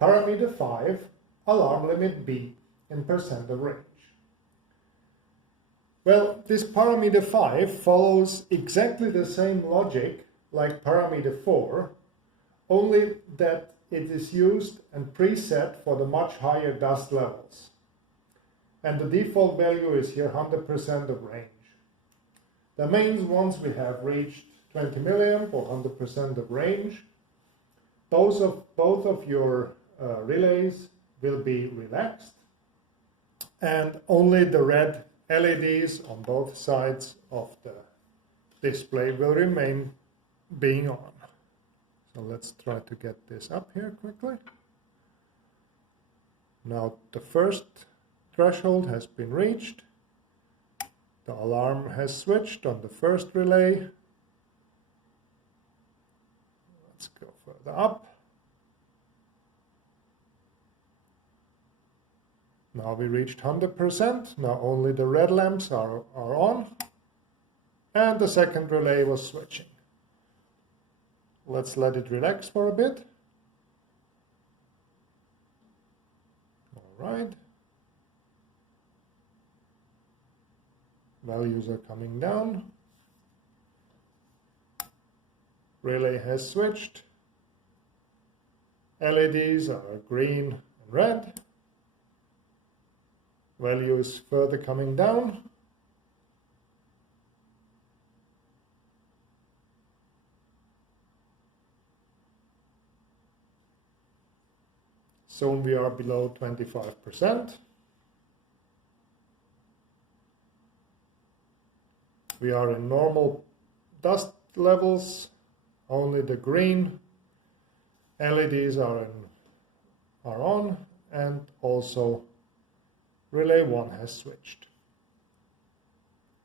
Parameter 5, alarm limit B in percent of range. Well, this parameter 5 follows exactly the same logic like parameter 4, only that it is used and preset for the much higher dust levels. And the default value is here 100% of range. That means once we have reached 20 milliamp or 100% of range, both of your relays will be relaxed, and only the red LEDs on both sides of the display will remain being on. So let's try to get this up here quickly. Now the first threshold has been reached. The alarm has switched on the first relay. Let's go further up. Now we reached 100%. Now only the red lamps are on. And the second relay was switching. Let's let it relax for a bit. All right. Values are coming down. Relay has switched. LEDs are green and red. Value is further coming down. Soon we are below 25%. We are in normal dust levels. Only the green LEDs are on, and also relay 1 has switched.